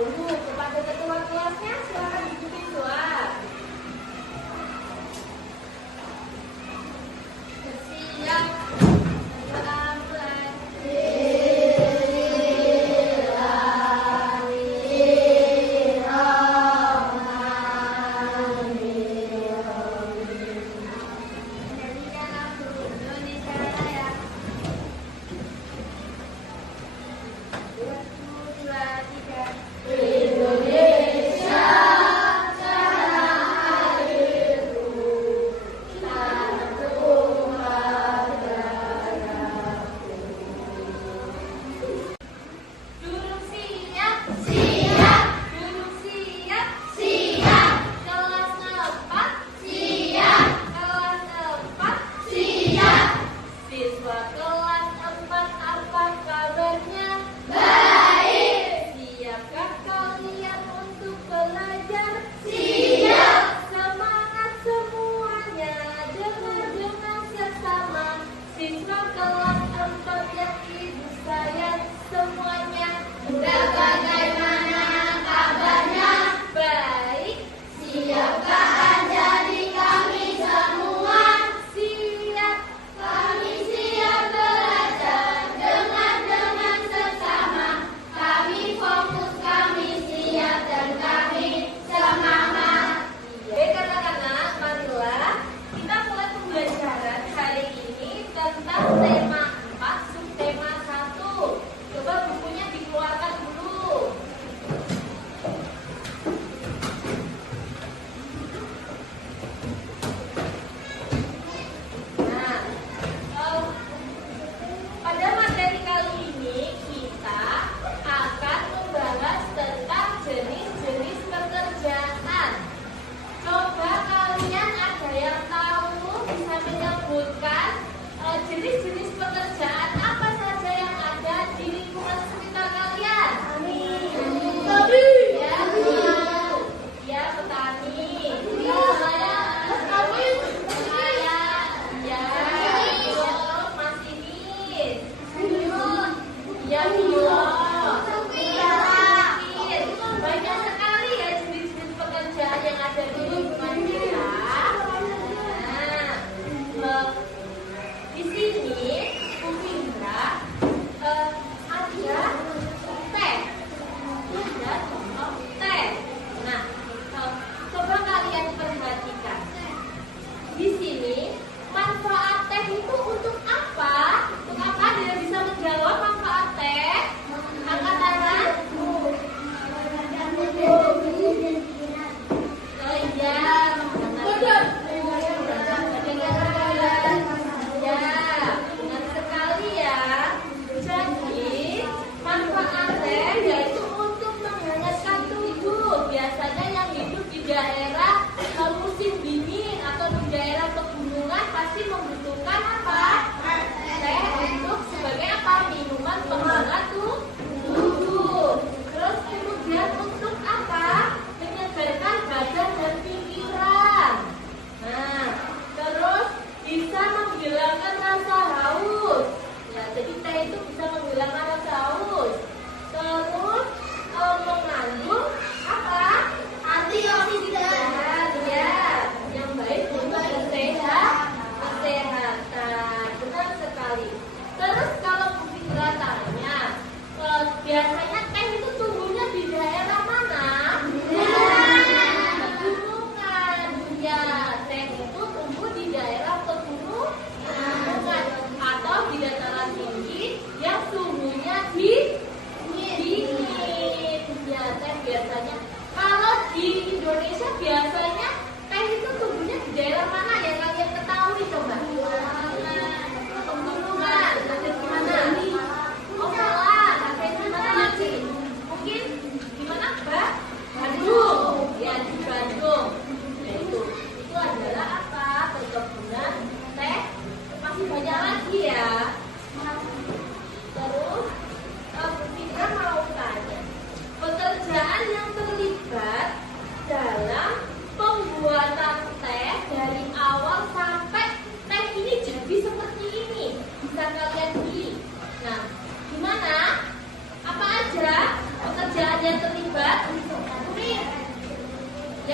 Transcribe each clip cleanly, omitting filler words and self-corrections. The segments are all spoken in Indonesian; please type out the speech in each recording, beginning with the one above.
dahulu kepada ketua kelasnya. Silakan dibuka. Siap. Kelas 4, apa kabarnya? Baik. Siapkah kalian?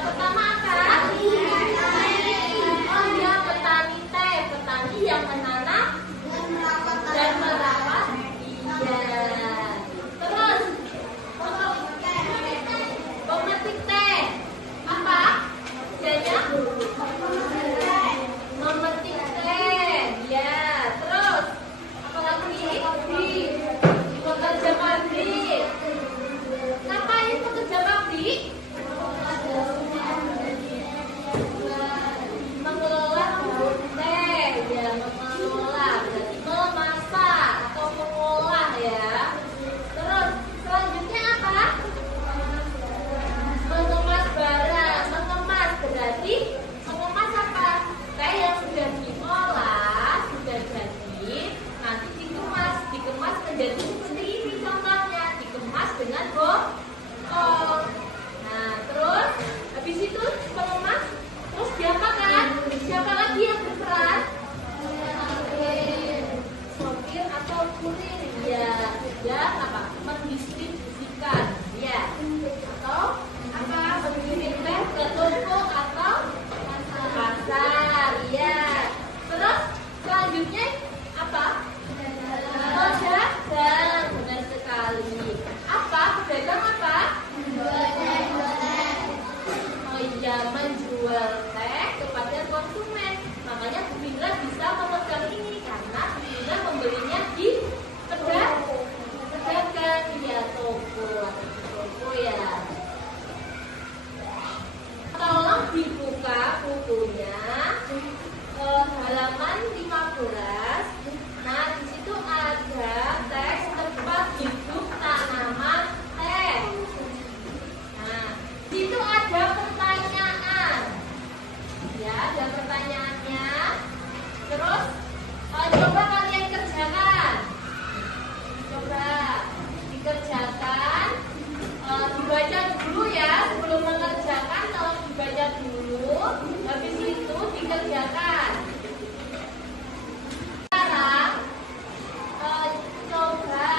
Yang pertama apa? Oh ya, petani teh. Petani yang menanam dan merawat. Iya. Terus pemetik teh. Apa? Jadinya memetik teh. Ya. Terus apa lagi? Pekerja pabrik. Ngapain pekerja pabrik? Mengelola daun teh, ya, mengelola berarti memasak atau mengolah ya. Terus selanjutnya apa? Mengemas barang, mengemas berarti mengemas apa? Teh yang sudah diolah, sudah jadi, nanti dikemas menjadi seperti ini contohnya, dikemas dengan botol. Nah, terus habis itu mengemas, terus diapakan? Siapa lagi yang berperan? Sopir atau kurir, ya, yang apa? Mendistribusikan, ya, atau apa? Mengirim teh ke toko atau pasar, ya. Terus selanjutnya apa? Pedagang, benar sekali. Apa? Pedagang apa? Oh iya, menjual teh kepada konsumen. Makanya Bu Indra bisa memegang ini karena Bu Indra membelinya di pedagang, ya, toko ya. Tolong dibuka bukunya halaman 15. Nah, di situ ada teks tempat hidup tanaman teh. Nah, di situ ada pertanyaan. Ya, ada pertanyaannya. Terus coba kalian kerjakan. Coba dikerjakan. Dibaca dulu ya sebelum mengerjakan. Tolong dibaca dulu. Habis itu dikerjakan. Sekarang coba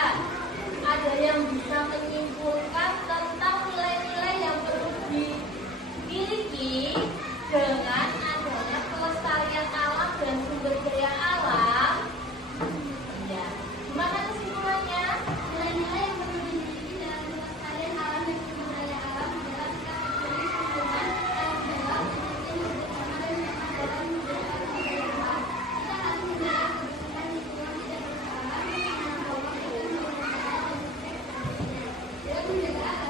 ada yang bisa menyimpulkan tentang nilai-nilai yang perlu dimiliki dengan adanya pelestarian alam dan sumber daya alam. Ya, gimana kesimpulannya? Nilai-nilai yang perlu dimiliki dalam pelestarian alam dan sumber daya alam adalah kategori lingkungan dan dalam penelitian bersama dan dalam beberapa budaya alam. Kita harus menjaga kebersihan lingkungan tidak bersalah dengan membawa dan sumber daya alam dalam menjaga agar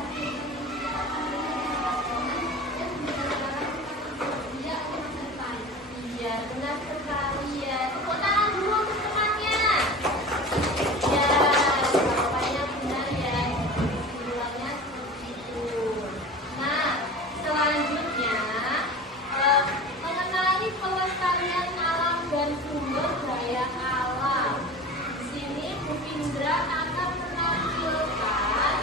Iya, benar sekali ya. Tepuk tangan dulu untuk temannya. Ya, jawabannya benar ya. Kesimpulannya seperti itu. Nah, selanjutnya mengenai pelestarian alam dan sumber daya alam. Di sini Bu Indra akan menampilkan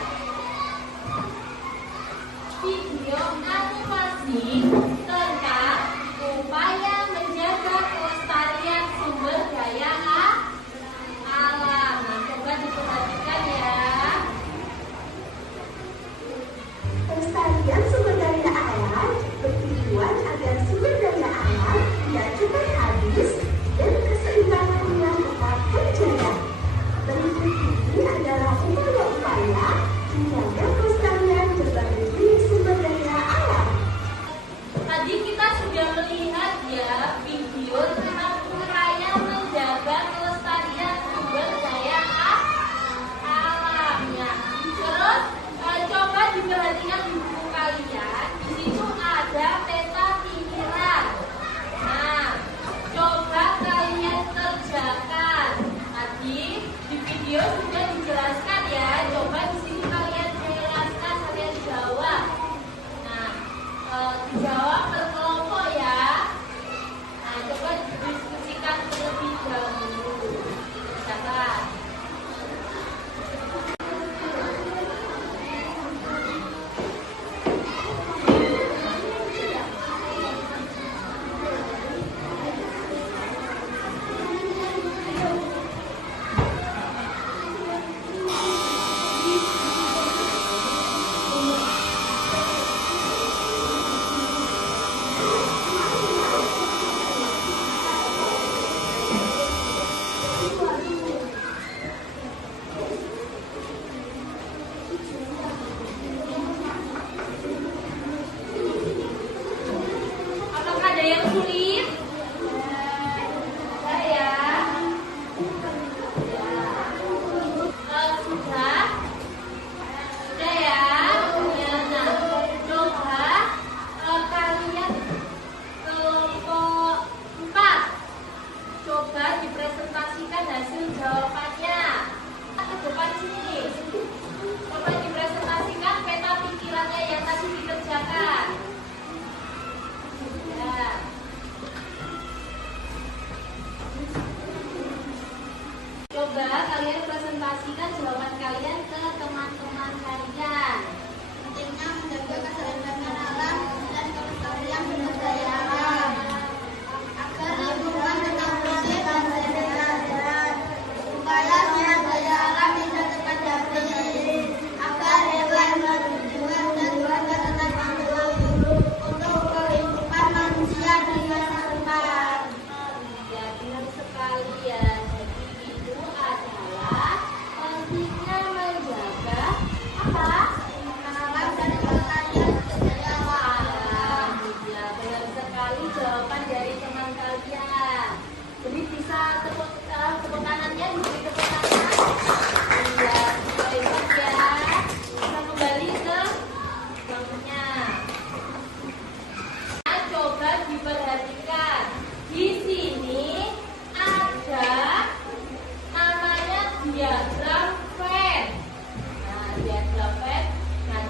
video animasi tentang upaya menjaga kelestarian sumber daya alam. Nah, coba diperhatikan ya. Pelestarian sumber daya alam bertujuan agar sumber daya alam tidak cepat habis dan keseimbangannya tetap terjaga. Berikut ini adalah upaya-upaya menjaga kelestarian berbagai jenis sumber daya alam.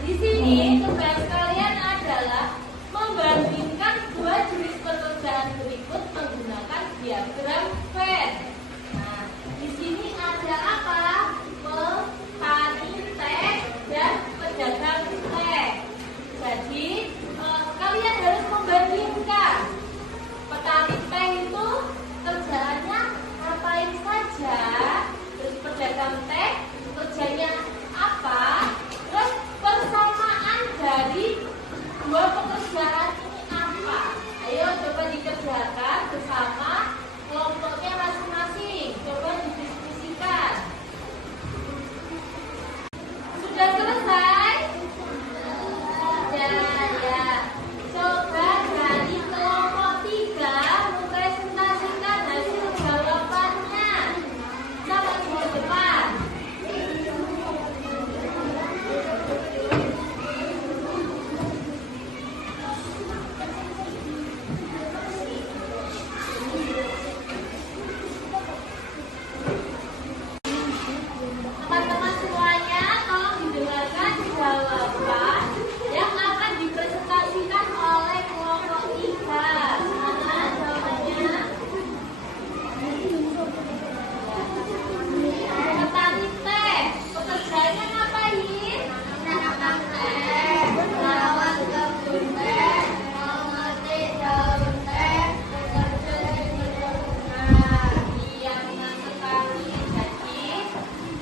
Di sini tugas kalian adalah membandingkan dua jenis pekerjaan berikut menggunakan diagram Venn. Nah, di sini ada apa? Petani teh dan pedagang teh. Jadi kalian harus membandingkan. Petani teh itu kerjaannya ngapain saja, terus pedagang teh kerjanya apa, terus persamaan dari dua pekerjaan ini apa. Ayo coba dikerjakan bersama kelompoknya masing-masing. Coba didiskusikan. Sudah selesai? Ya. Coba dari kelompok 3 mempresentasikan hasil jawabannya. Sama di depan. Teman-teman semuanya, tolong didengarkan jawaban yang akan dipresentasikan oleh kelompok 3. Mana jawabannya? Petani teh, pekerjaannya ngapain? Menanam teh, merawat kebun teh, memetik daun teh, bekerja di ternak. Iya, benar sekali. Jadi,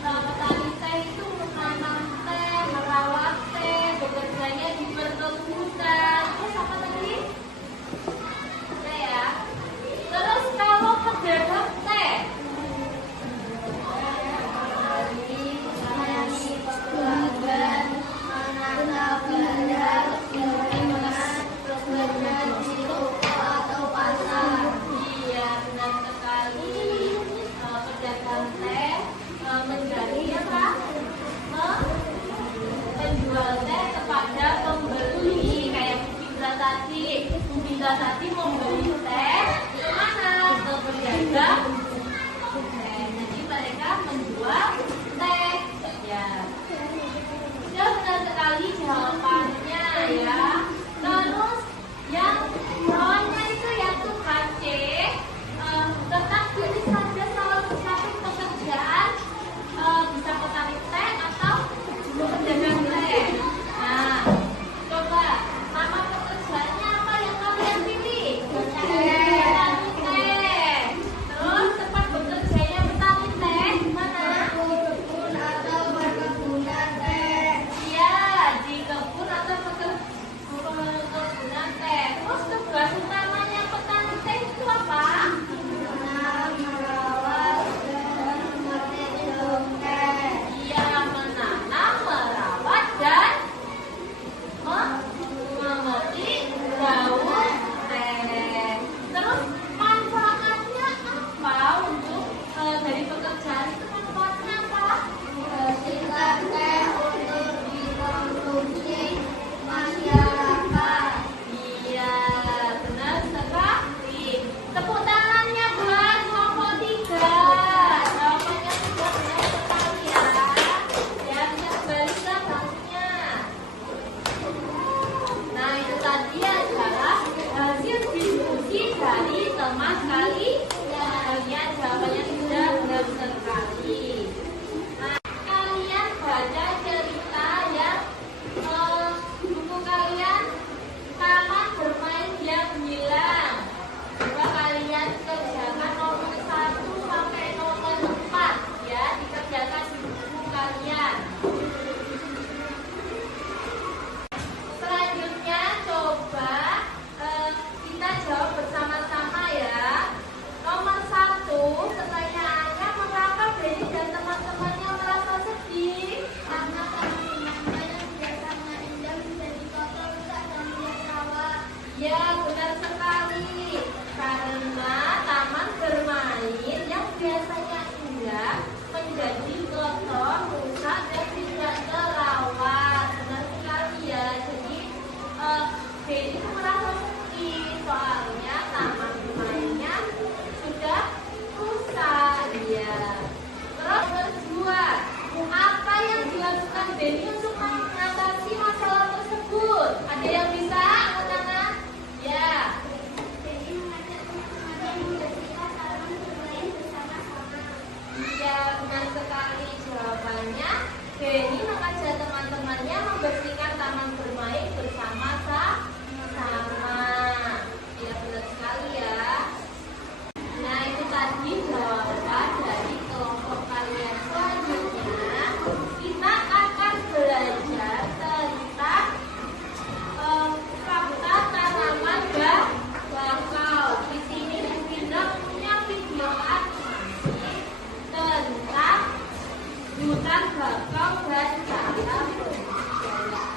petani teh itu menanam teh, merawat teh, bekerjanya di perkebunan. Terus apa tadi? Teh ya. Terus kalau pedagang teh, iya benar sekali. Pedagang teh menjadi apa? Menjual teh kepada pembeli. Kayak Bu Binta tadi membeli teh kemana? Ke pedagang teh. Jadi mereka menjual teh. Ya. Sudah benar sekali jawabannya ya. Terus yang bawahnya itu yaitu HC. Tetap pilih saja salah satu pekerjaan, bisa petani teh atau pedagang teh. Nah, coba nama pekerjaannya apa yang kalian pilih? Petani teh. Terus tempat bekerjanya petani teh di mana? Kebun atau perkebunan teh. Iya, di kebun atau Ada yang bisa angkat tangan? Ya. Jadi mengajak teman-temannya membersihkan taman bermain bersama-sama. Ya, benar sekali jawabannya. Benny mengajak teman-temannya membersihkan taman bermain bersama-sama. Ya, benar sekali ya. Nah, itu tadi jawaban dari kelompok kalian. Selanjutnya, kita akan belajar tentang fakta tanaman bakau. Di sini kita punya video animasi tentang hutan bakau dan cara pemeliharaan.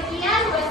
Sekian buat